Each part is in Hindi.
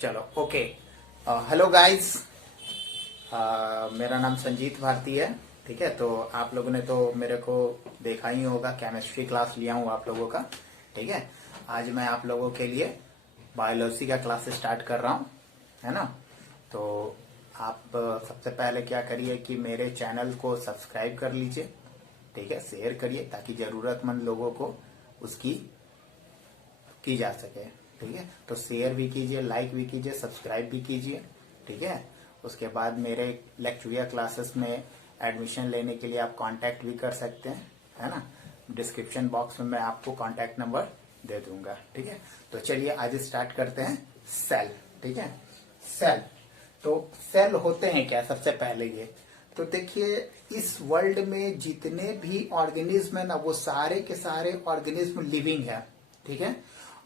चलो ओके। हेलो गाइस, मेरा नाम संजीत भारती है। ठीक है, तो आप लोगों ने तो मेरे को देखा ही होगा, केमिस्ट्री क्लास लिया हूँ आप लोगों का। ठीक है, आज मैं आप लोगों के लिए बायोलॉजी का क्लास स्टार्ट कर रहा हूँ, है ना। तो आप सबसे पहले क्या करिए कि मेरे चैनल को सब्सक्राइब कर लीजिए। ठीक है, शेयर करिए ताकि जरूरतमंद लोगों को उसकी की जा सके। ठीक है, तो शेयर भी कीजिए, लाइक भी कीजिए, सब्सक्राइब भी कीजिए। ठीक है, उसके बाद मेरे लेक्चरिया क्लासेस में एडमिशन लेने के लिए आप कांटेक्ट भी कर सकते हैं, है ना। डिस्क्रिप्शन बॉक्स में मैं आपको कांटेक्ट नंबर दे दूंगा। ठीक है, तो चलिए आज स्टार्ट करते हैं। सेल, ठीक है, सेल। तो सेल होते हैं क्या, सबसे पहले ये तो देखिए, इस वर्ल्ड में जितने भी ऑर्गेनिज्म है ना, वो सारे के सारे ऑर्गेनिज्म लिविंग है। ठीक है,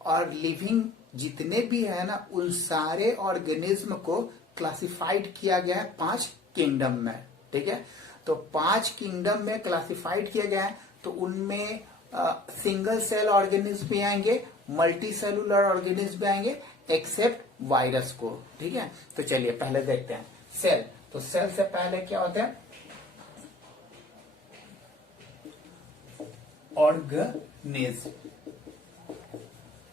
और लिविंग जितने भी है ना, उन सारे ऑर्गेनिज्म को क्लासिफाइड किया गया है 5 किंगडम में। ठीक है, तो 5 किंगडम में क्लासिफाइड किया गया है। तो उनमें सिंगल सेल ऑर्गेनिज्म भी आएंगे, मल्टी सेलुलर ऑर्गेनिज्म भी आएंगे, एक्सेप्ट वायरस को। ठीक है, तो चलिए पहले देखते हैं सेल। तो सेल से पहले क्या होता है, ऑर्गेनिज्म।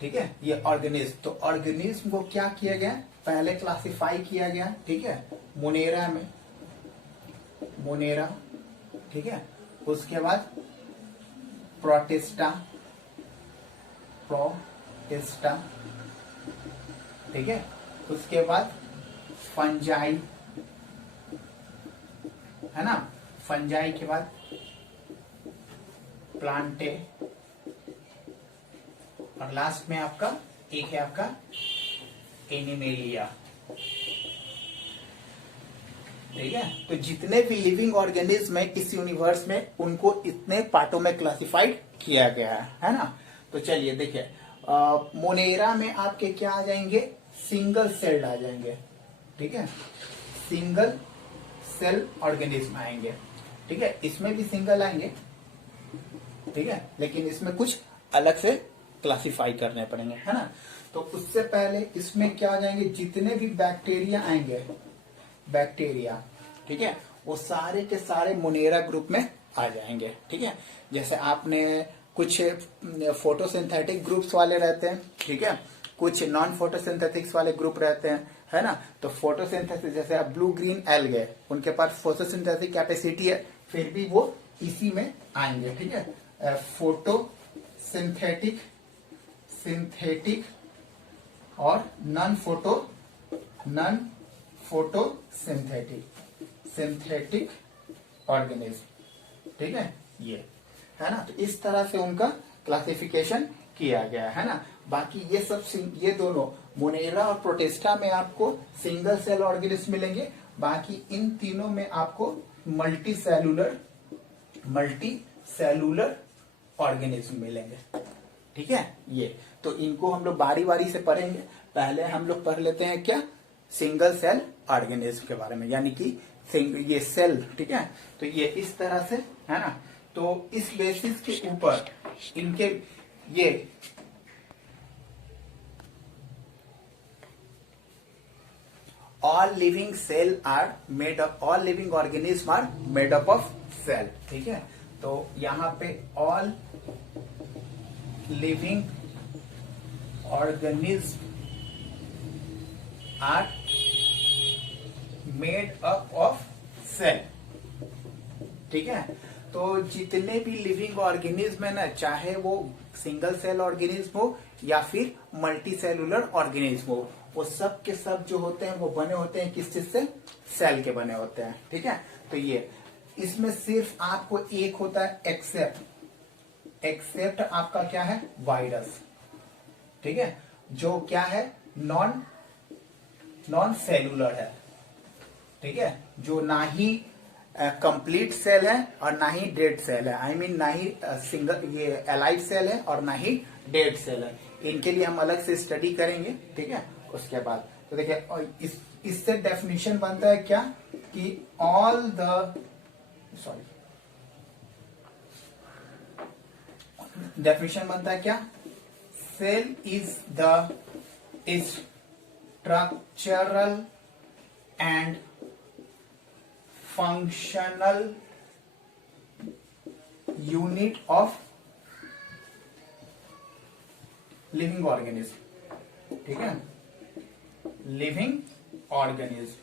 ठीक है, ये ऑर्गेनिज्म, तो ऑर्गेनिज्म को क्या किया गया, पहले क्लासिफाई किया गया। ठीक है, मोनेरा में, मोनेरा। ठीक है, उसके बाद प्रोटिस्टा, प्रोटिस्टा। ठीक है, उसके बाद फंजाई, है ना। फंजाई के बाद प्लांटे, और लास्ट में आपका एक है आपका एनिमेलिया। ठीक है, तो जितने भी लिविंग ऑर्गेनिज्म है इस यूनिवर्स में, उनको इतने पार्टों में क्लासिफाइड किया गया है ना। तो चलिए देखिए, मोनेरा में आपके क्या आ जाएंगे, सिंगल सेल्ड आ जाएंगे। ठीक है, सिंगल सेल ऑर्गेनिज्म आएंगे। ठीक है, इसमें भी सिंगल आएंगे। ठीक है, लेकिन इसमें कुछ अलग से क्लासिफाई करने पड़ेंगे, है ना। तो उससे पहले इसमें क्या आ जाएंगे, जितने भी बैक्टीरिया आएंगे, बैक्टीरिया। ठीक है, वो सारे के सारे मोनेरा ग्रुप में आ जाएंगे। ठीक है, जैसे आपने कुछ फोटोसिंथेटिक ग्रुप्स वाले रहते हैं, ठीक है, कुछ नॉन फोटोसिंथेटिक्स वाले ग्रुप रहते हैं, है ना। तो फोटोसिंथेसिस, जैसे आप ब्लू ग्रीन एल्गे, उनके पास फोटोसिंथेटिक कैपेसिटी है, फिर भी वो इसी में आएंगे। ठीक है, फोटोसिंथेटिक, सिंथेटिक और नॉन फोटोसिंथेटिक, सिंथेटिक ऑर्गेनिज्म। ठीक है, ये है ना। तो इस तरह से उनका क्लासिफिकेशन किया गया है ना। बाकी ये सब, ये दोनों मोनेरा और प्रोटिस्टा में आपको सिंगल सेल ऑर्गेनिज्म मिलेंगे। बाकी इन तीनों में आपको मल्टी सेलुलर ऑर्गेनिज्म मिलेंगे। ठीक है, ये तो इनको हम लोग बारी बारी से पढ़ेंगे। पहले हम लोग पढ़ लेते हैं क्या, सिंगल सेल ऑर्गेनिज्म के बारे में, यानी कि ये सेल। ठीक है, तो ये इस तरह से है ना। तो इस बेसिस के ऊपर इनके ये all living cell are made up, all living organism are made up of cell. ठीक है, तो यहां पे all living organism are made up of cell. ठीक है, तो जितने भी लिविंग ऑर्गेनिज्म है ना, चाहे वो सिंगल सेल ऑर्गेनिज्म हो या फिर मल्टी सेलुलर ऑर्गेनिज्म हो, वो सब के सब जो होते हैं वो बने होते हैं किस चीज से, सेल के बने होते हैं। ठीक है, तो ये इसमें सिर्फ आपको एक होता है एक्सेप्ट आपका क्या है, वायरस। ठीक है, जो क्या है, नॉन सेलुलर है। ठीक है, जो ना ही कंप्लीट सेल है और ना ही डेड सेल है, आई मीन ना ही सिंगल ये एलाइव सेल है और ना ही डेड सेल है। इनके लिए हम अलग से स्टडी करेंगे। ठीक है, उसके बाद तो देखिए, इससे डेफिनेशन बनता है क्या, कि ऑल द डेफिनेशन बनता है क्या, cell is structural and functional unit of living organism. ठीक है, लिविंग ऑर्गेनिज्म.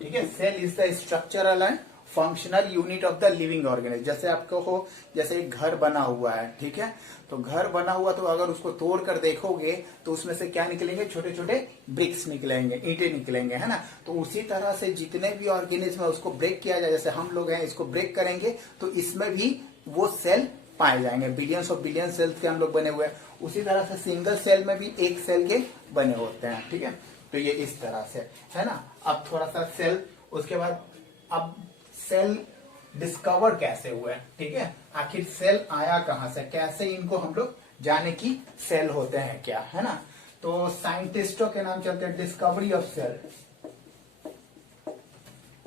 ठीक है, cell is the structural and functional unit of the living organism. जैसे आपको हो, जैसे एक घर बना हुआ है, ठीक है, तो घर बना हुआ तो अगर उसको तोड़ कर देखोगे तो उसमें से क्या निकलेंगे, छोटे छोटे ब्रिक्स निकलेंगे, ईंटें निकलेंगे, है ना. तो उसी तरह से जितने भी ऑर्गेनिज्म है उसको ब्रेक किया जाए, जैसे हम लोग हैं इसको ब्रेक करेंगे तो इसमें भी वो सेल पाए जाएंगे. बिलियंस ऑफ बिलियन सेल्स के हम लोग बने हुए हैं. उसी तरह से सिंगल सेल में भी एक सेल के बने होते हैं. ठीक है, तो ये इस तरह से है ना. अब थोड़ा सा सेल, उसके बाद अब सेल डिस्कवर कैसे हुए, ठीक है, आखिर सेल आया कहां से, कैसे इनको हम लोग जाने की सेल होते हैं क्या, है ना. तो साइंटिस्टों के नाम चलते हैं discovery of cell,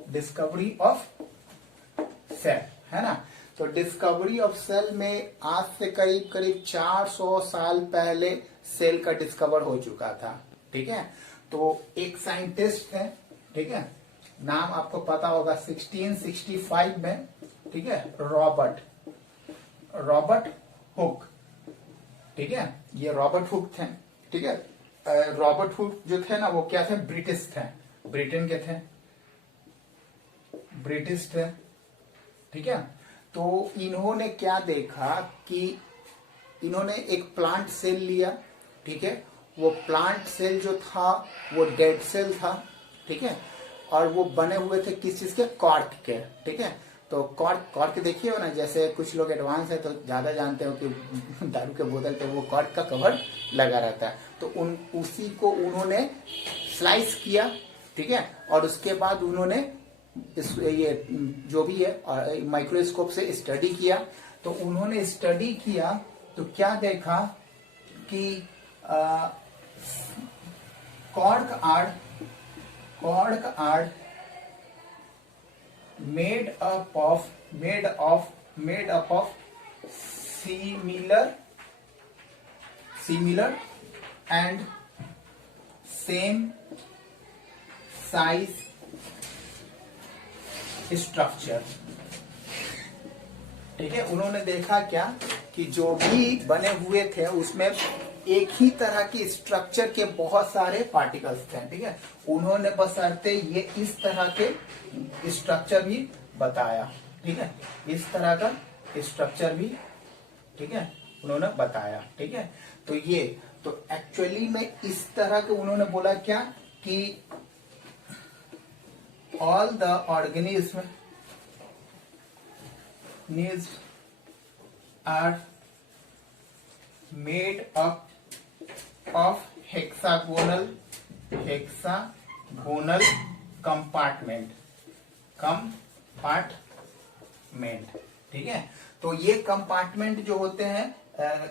discovery of cell, है ना. तो डिस्कवरी ऑफ सेल में आज से करीब करीब 400 साल पहले सेल का डिस्कवर हो चुका था. ठीक है, तो एक साइंटिस्ट है, ठीक है, नाम आपको पता होगा, 1665 में, ठीक है, रॉबर्ट हुक. ठीक है, ये रॉबर्ट हुक थे. ठीक है, रॉबर्ट हुक जो थे ना वो क्या थे, ब्रिटिश थे, ब्रिटेन के थे, ब्रिटिश थे. ठीक है, तो इन्होंने क्या देखा कि इन्होंने एक प्लांट सेल लिया. ठीक है, वो प्लांट सेल जो था वो डेड सेल था. ठीक है, और वो बने हुए थे किस चीज के, कॉर्क के. ठीक है, तो कॉर्क देखिए हो ना, जैसे कुछ लोग एडवांस है तो ज्यादा जानते हो कि दारू के बोतल पे वो कॉर्क का कवर लगा रहता है. तो उसी को उन्होंने स्लाइस किया. ठीक है, और उसके बाद उन्होंने ये जो भी है माइक्रोस्कोप से स्टडी किया. तो उन्होंने स्टडी किया तो क्या देखा कि cork are made up of similar and same size structure. ठीक है, उन्होंने देखा क्या कि जो भी बने हुए थे उसमें एक ही तरह की स्ट्रक्चर के बहुत सारे पार्टिकल्स थे. ठीक है, उन्होंने बशर्ते ये इस तरह के स्ट्रक्चर भी बताया. ठीक है, इस तरह का स्ट्रक्चर भी, ठीक है, उन्होंने बताया. ठीक है, तो ये तो एक्चुअली में इस तरह के उन्होंने बोला क्या कि all the organisms are made up of hexagonal compartment. ठीक है, तो ये कंपार्टमेंट जो होते हैं,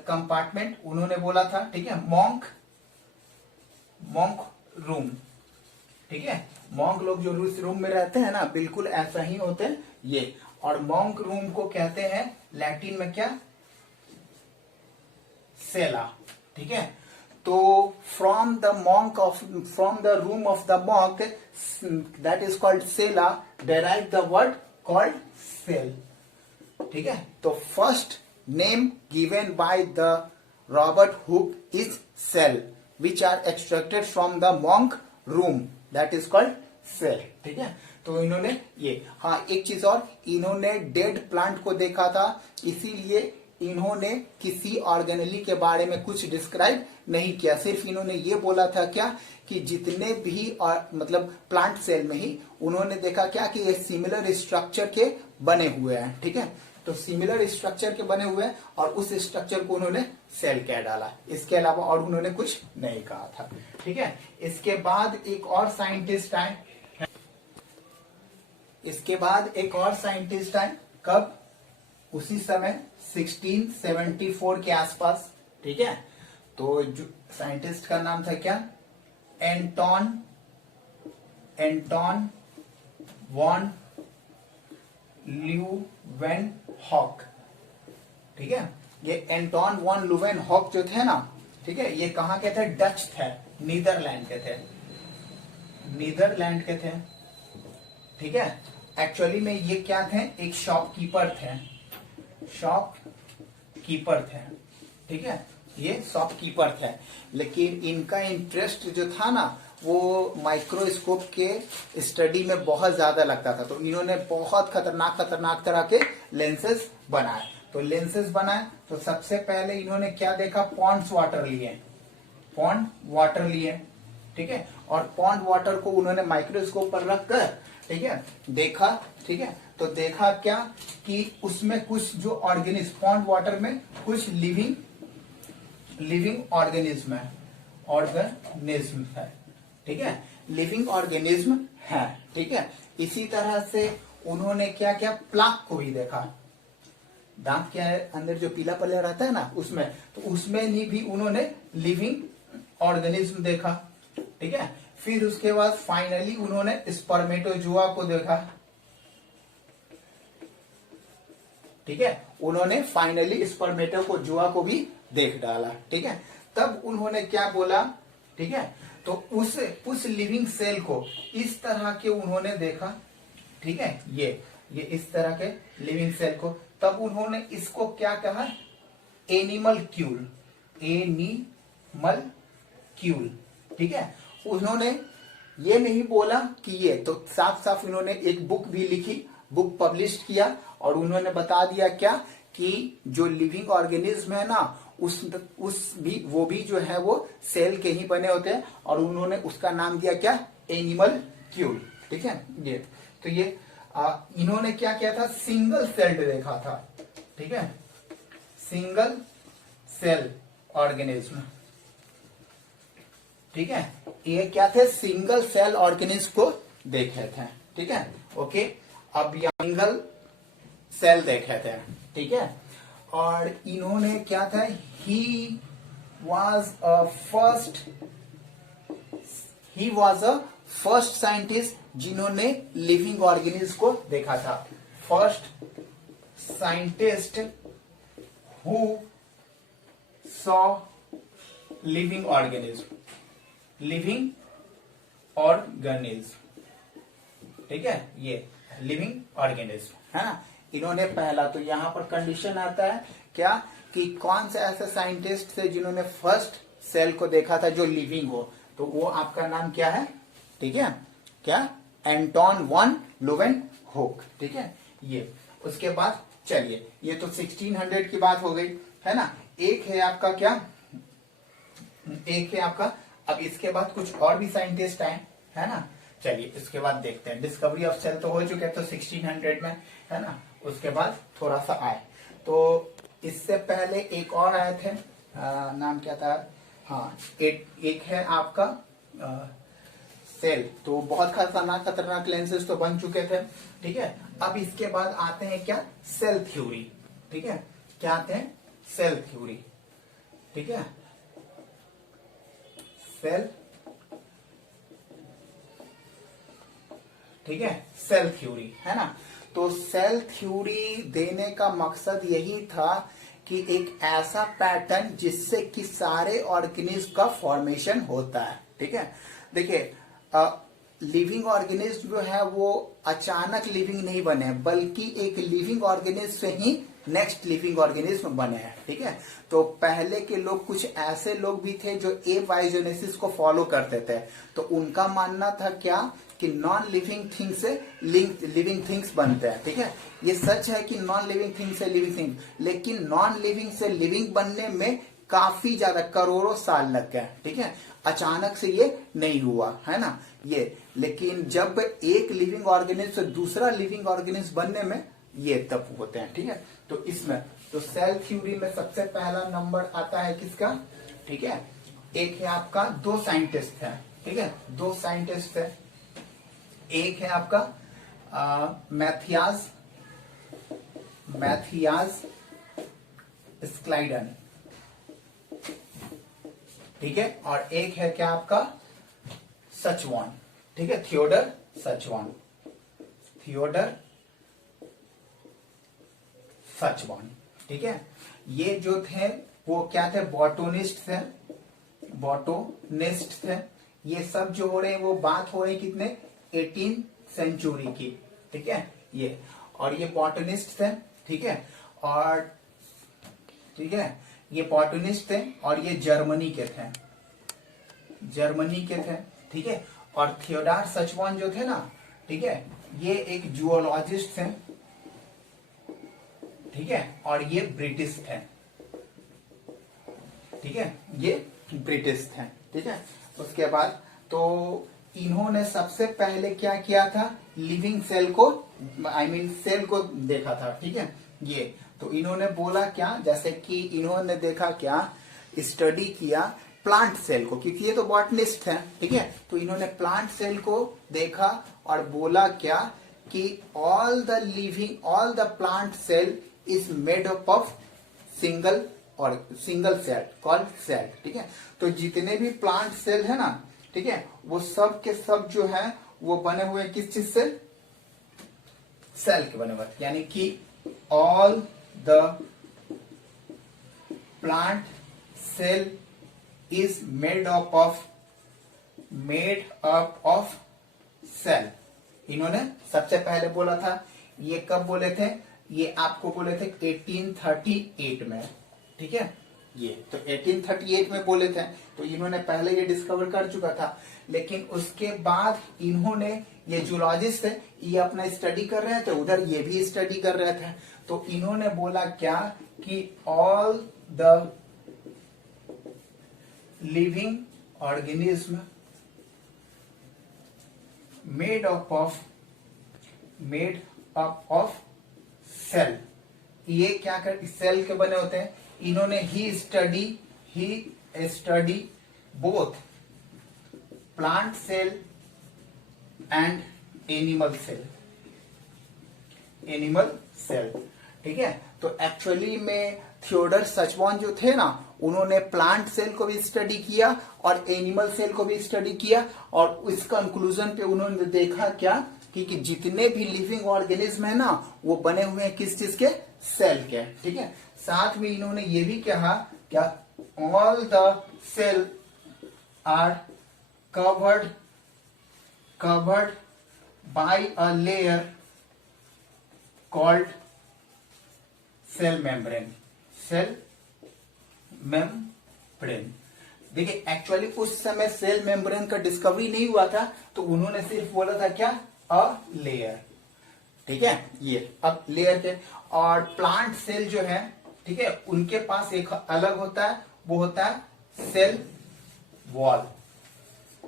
कंपार्टमेंट उन्होंने बोला था. ठीक है, मॉन्क रूम. ठीक है, मॉन्क लोग जो रूम में रहते हैं ना, बिल्कुल ऐसा ही होते हैं ये. और मॉन्क रूम को कहते हैं लैटिन में क्या, सेला. ठीक है, तो from the room of the monk, that is called cella, derive the word called cell. ठीक है, तो first name given by the Robert Hooke is cell, which are extracted from the monk room, that is called cell. ठीक है, तो इन्होंने ये, हाँ एक चीज और, इन्होंने डेड प्लांट को देखा था, इसीलिए इन्होंने किसी ऑर्गेनेली के बारे में कुछ डिस्क्राइब नहीं किया. सिर्फ इन्होंने ये बोला था क्या कि जितने भी मतलब प्लांट सेल में ही उन्होंने देखा क्या कि ये सिमिलर स्ट्रक्चर के बने हुए हैं. ठीक है, तो सिमिलर स्ट्रक्चर के बने हुए हैं और उस स्ट्रक्चर को उन्होंने सेल कह डाला. इसके अलावा और उन्होंने कुछ नहीं कहा था. ठीक है, इसके बाद एक और साइंटिस्ट आए. कब, उसी समय 1674 के आसपास. ठीक है, तो जो साइंटिस्ट का नाम था क्या, एंटोन वॉन ल्यूवेनहॉक. ठीक है, ये एंटोन वॉन ल्यूवेनहॉक जो थे ना, ठीक है, ये कहाँ के थे? डच थे, नीदरलैंड के थे, नीदरलैंड के थे। ठीक है, एक्चुअली में ये क्या थे? एक शॉपकीपर थे, शॉपकीपर थे। ठीक है, ये शॉपकीपर थे, लेकिन इनका इंटरेस्ट जो था ना वो माइक्रोस्कोप के स्टडी में बहुत ज्यादा लगता था। तो इन्होंने बहुत खतरनाक खतरनाक तरह के लेंसेज बनाए। तो लेंसेज बनाए तो सबसे पहले इन्होंने क्या देखा? पॉन्ड्स वाटर लिए, पॉन्ड वाटर लिए। ठीक है, और पॉन्ड वाटर को उन्होंने माइक्रोस्कोप पर रखकर, ठीक है, देखा। ठीक है, तो देखा क्या कि उसमें कुछ जो ऑर्गेनिज्म, पॉन्ड वाटर में कुछ लिविंग ऑर्गेनिज्म है, ऑर्गेनिज्म है। ठीक है, लिविंग ऑर्गेनिज्म है। ठीक है, इसी तरह से उन्होंने क्या किया? प्लाक को भी देखा, दांत के अंदर जो पीला पल्ला रहता है ना उसमें, तो उसमें भी उन्होंने लिविंग ऑर्गेनिज्म देखा। ठीक है, फिर उसके बाद फाइनली उन्होंने स्पर्मेटोजुआ को देखा। ठीक है, उन्होंने फाइनली स्पर्मेटोजुआ को भी देख डाला। ठीक है, तब उन्होंने क्या बोला? ठीक है, तो उस लिविंग सेल को इस तरह के उन्होंने देखा। ठीक है, ये इस तरह के लिविंग सेल को, तब उन्होंने इसको क्या कहा? एनिमलक्यूल, एनिमलक्यूल। ठीक है, उन्होंने ये नहीं बोला कि ये, तो साफ साफ इन्होंने एक बुक भी लिखी, बुक पब्लिश किया, और उन्होंने बता दिया क्या कि जो लिविंग ऑर्गेनिज्म है ना वो भी जो है वो सेल के ही बने होते हैं, और उन्होंने उसका नाम दिया क्या? एनिमलक्यूल। ठीक है, ये तो ये इन्होंने क्या किया था? सिंगल सेल्ड देखा था। ठीक है, सिंगल सेल ऑर्गेनिज्म। ठीक है, ये क्या थे? सिंगल सेल ऑर्गेनिज्म को देखे थे। ठीक है, ओके, अब यहाँ सिंगल सेल देखे थे। ठीक है, और इन्होंने क्या था? He was a first scientist जिन्होंने लिविंग ऑर्गेनिज्म को देखा था। First scientist who saw living organism, living organism. ठीक है, ये लिविंग ऑर्गेनिज्म है ना। इन्होंने पहला, तो यहां पर कंडीशन आता है क्या कि कौन से ऐसे साइंटिस्ट थे जिन्होंने फर्स्ट सेल को देखा था जो लिविंग हो, तो वो आपका नाम क्या है? ठीक है, क्या? एंटोन वन लीeuwenhoek। ठीक है, ये उसके बाद चलिए, ये तो 1600 की बात हो गई है ना। एक है आपका क्या? एक है आपका, अब इसके बाद कुछ और भी साइंटिस्ट आए, है ना। चलिए इसके बाद देखते हैं। डिस्कवरी ऑफ सेल तो हो चुके, तो 1600 में, है ना। उसके बाद थोड़ा सा आए, तो इससे पहले एक और आए थे, नाम क्या था? हाँ, एक है आपका सेल, तो बहुत खतरनाक लेंसेज तो बन चुके थे। ठीक है, अब इसके बाद आते हैं क्या? Cell theory. ठीक है, क्या आते हैं? Cell theory. ठीक है, सेल, ठीक है, सेल थ्योरी, है ना। तो सेल थ्योरी देने का मकसद यही था कि एक ऐसा पैटर्न जिससे कि सारे ऑर्गेनिज्म का फॉर्मेशन होता है। ठीक है, देखिए लिविंग ऑर्गेनिज्म जो है वो अचानक लिविंग नहीं बने, बल्कि एक लिविंग ऑर्गेनिज्म से ही नेक्स्ट लिविंग ऑर्गेनिज्म बने हैं। ठीक है, तो पहले के लोग, कुछ ऐसे लोग भी थे जो एबायोजेनेसिस को फॉलो करते थे। तो उनका मानना था क्या कि नॉन लिविंग थिंग से लिविंग थिंग्स बनते हैं। ठीक है, ये सच है कि नॉन लिविंग थिंग से लिविंग थिंग, लेकिन नॉन लिविंग से लिविंग बनने में काफी ज्यादा करोड़ों साल लग गए। ठीक है, अचानक से ये नहीं हुआ, है ना ये। लेकिन जब एक लिविंग ऑर्गेनिज्म से दूसरा लिविंग ऑर्गेनिज्म बनने में ये तब होते हैं। ठीक है, तो इसमें तो सेल थ्योरी में सबसे पहला नंबर आता है किसका? ठीक है, एक है आपका, दो साइंटिस्ट है। ठीक है, दो साइंटिस्ट है। एक है आपका मैथियाज स्क्लाइडन। ठीक है, और एक है क्या आपका? सचवान। ठीक है, थियोडर सचवान, थियोडर सचवान। ठीक है, ये जो थे वो क्या थे? बॉटोनिस्ट थे। बॉटोनिस्ट थे। ये सब जो हो रहे हैं वो बात हो रही कितने 18 सेंचुरी की, ठीक है ये। और ये बॉटनिस्ट थे, ठीक है, और ठीक है ये बॉटनिस्ट थे और ये जर्मनी के थे, जर्मनी के थे, ठीक है। और थियोडोर सचवान जो थे ना, ठीक है, ये एक जूलॉजिस्ट थे, ठीक है, और ये ब्रिटिश थे, ठीक है, ये ब्रिटिश थे, ठीक है। उसके बाद तो इन्होंने सबसे पहले क्या किया था, लिविंग सेल को सेल को देखा था, ठीक है ये। तो इन्होंने बोला क्या, जैसे कि इन्होंने देखा क्या, स्टडी किया प्लांट सेल को, क्योंकि ये तो बॉटनिस्ट है, ठीक है। तो इन्होंने प्लांट सेल को देखा और बोला क्या कि all the plant cell is made up of single cell called cell, ठीक है। तो जितने भी प्लांट सेल है ना, ठीक है, वो सब के सब जो है वो बने हुए किस चीज से, सेल के बने हुए, यानी कि all the plant cell is made up of cell. इन्होंने सबसे पहले बोला था, ये कब बोले थे, ये आपको बोले थे 1838 में, ठीक है ये। तो 1838 में बोले थे, तो इन्होंने पहले ये डिस्कवर कर चुका था। लेकिन उसके बाद इन्होंने, ये जूलॉजिस्ट थे, ये अपना स्टडी कर रहे थे, उधर ये भी स्टडी कर रहे थे। तो इन्होंने बोला क्या कि all the living organism made up of cell, ये क्या कर सेल के बने होते हैं। इन्होंने ही study both plant cell and animal cell, ठीक है। तो एक्चुअली में थियोडोर सचवान जो थे ना, उन्होंने प्लांट सेल को भी स्टडी किया और एनिमल सेल को भी स्टडी किया, और इस कंक्लूजन पे उन्होंने देखा क्या कि जितने भी लिविंग ऑर्गेनिज्म है ना, वो बने हुए हैं किस चीज के, सेल के, ठीक है। साथ में इन्होंने ये भी कहा क्या all the cell are covered by a layer called cell membrane. देखिए एक्चुअली उस समय सेल मेम्ब्रेन का डिस्कवरी नहीं हुआ था, तो उन्होंने सिर्फ बोला था क्या, अ लेयर, ठीक है ये। अब लेयर के, और प्लांट सेल जो है, ठीक है, उनके पास एक अलग होता है, वो होता है सेल वॉल,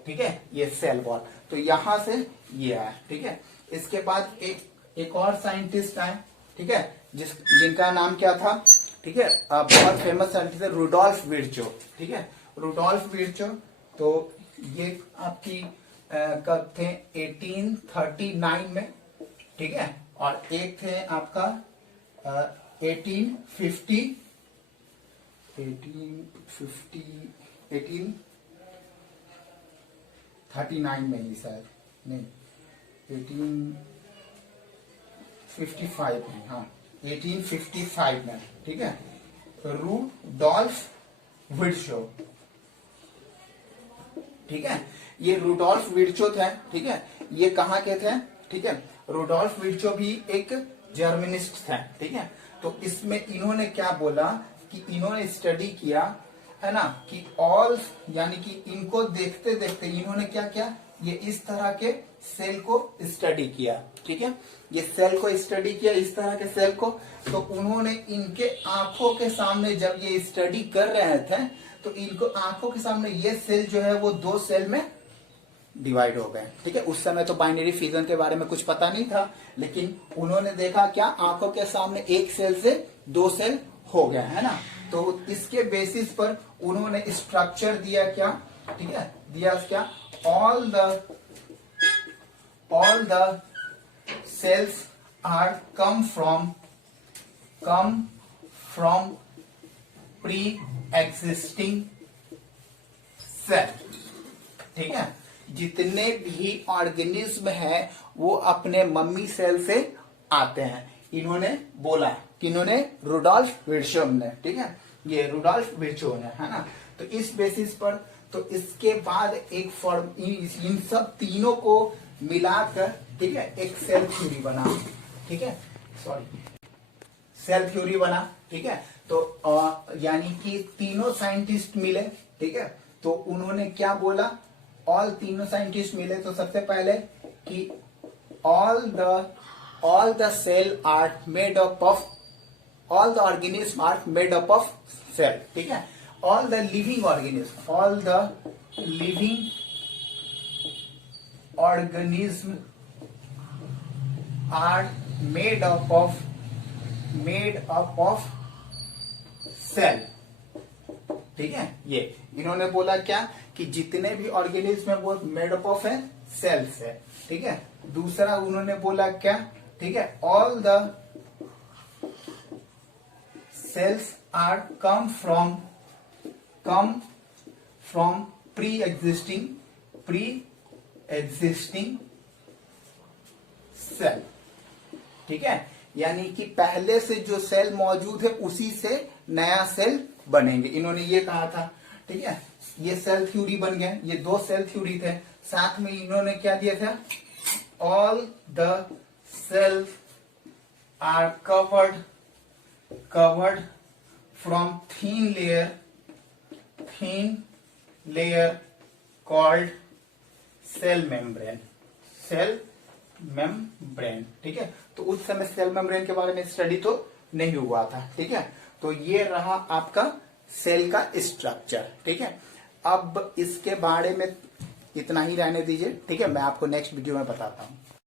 ठीक है ये सेल वॉल। तो यहां से ये आया, ठीक है। इसके बाद एक और साइंटिस्ट आए, ठीक है, जिनका नाम क्या था, ठीक है, बहुत फेमस साइंटिस्ट है रुडोल्फ विर्चो, ठीक है, रुडोल्फ विर्चो। तो ये आपकी कब थे 1839 में, ठीक है। और एक थे आपका 1839 में ही शायद, नहीं 1855 में, हाँ 1855 में, ठीक है, रुडोल्फ विर्चो, ठीक है। ये रुडोल्फ विर्चो थे, ठीक है, ये कहाँ के थे, ठीक है। रुडोल्फ विर्चो भी एक जर्मनिस्ट थे, ठीक है। तो इसमें इन्होंने क्या बोला कि इन्होंने स्टडी किया है ना, कि ऑल, यानी कि इनको देखते देखते इन्होंने क्या किया, ये इस तरह के सेल को स्टडी किया, ठीक है, ये सेल को स्टडी किया, इस तरह के सेल को। तो उन्होंने इनके आंखों के सामने जब ये स्टडी कर रहे थे, तो इनको आंखों के सामने ये सेल जो है वो दो सेल में डिवाइड हो गए, ठीक है। उस समय तो बाइनरी फिजन के बारे में कुछ पता नहीं था, लेकिन उन्होंने देखा क्या, आंखों के सामने एक सेल से दो सेल हो गया, है ना। तो इसके बेसिस पर उन्होंने स्ट्रक्चर दिया क्या, ठीक है, दिया क्या, all the cells are come from pre existing cell, ठीक है। जितने भी ऑर्गेनिज्म है वो अपने मम्मी सेल से आते हैं, इन्होंने बोला, किन्होंने, रुडोल्फ विर्चो ने, ठीक है, ये रुडोल्फ विर्चो ने, है ना। तो इस बेसिस पर तो इसके बाद एक फॉर्म इन सब तीनों को मिलाकर, ठीक है, एक सेल थ्योरी बना, ठीक है, सॉरी, सेल थ्योरी बना, ठीक है। तो यानी कि तीनों साइंटिस्ट मिले, ठीक है, तो उन्होंने क्या बोला, ऑल तीनों साइंटिस्ट मिले तो सबसे पहले कि all the cell are made up of, all the organisms are made up of cell, ठीक है, all the living organism are made up of cell, ठीक है। ये इन्होंने बोला क्या कि जितने भी ऑर्गेनिज्म है वो मेड अप ऑफ है सेल्स है, ठीक है। दूसरा उन्होंने बोला क्या, ठीक है, all the cells are come from pre existing cell, ठीक है, यानी कि पहले से जो सेल मौजूद है उसी से नया सेल बनेंगे, इन्होंने ये कहा था, ठीक है। ये सेल थ्योरी बन गया, ये दो सेल थ्योरी थे, साथ में इन्होंने क्या दिया था, all the cells are covered from thin layer called cell membrane, ठीक है। तो उस समय सेल मेम्ब्रेन के बारे में स्टडी तो नहीं हुआ था, ठीक है। तो ये रहा आपका सेल का स्ट्रक्चर, ठीक है। अब इसके बारे में इतना ही रहने दीजिए, ठीक है, मैं आपको नेक्स्ट वीडियो में बताता हूं।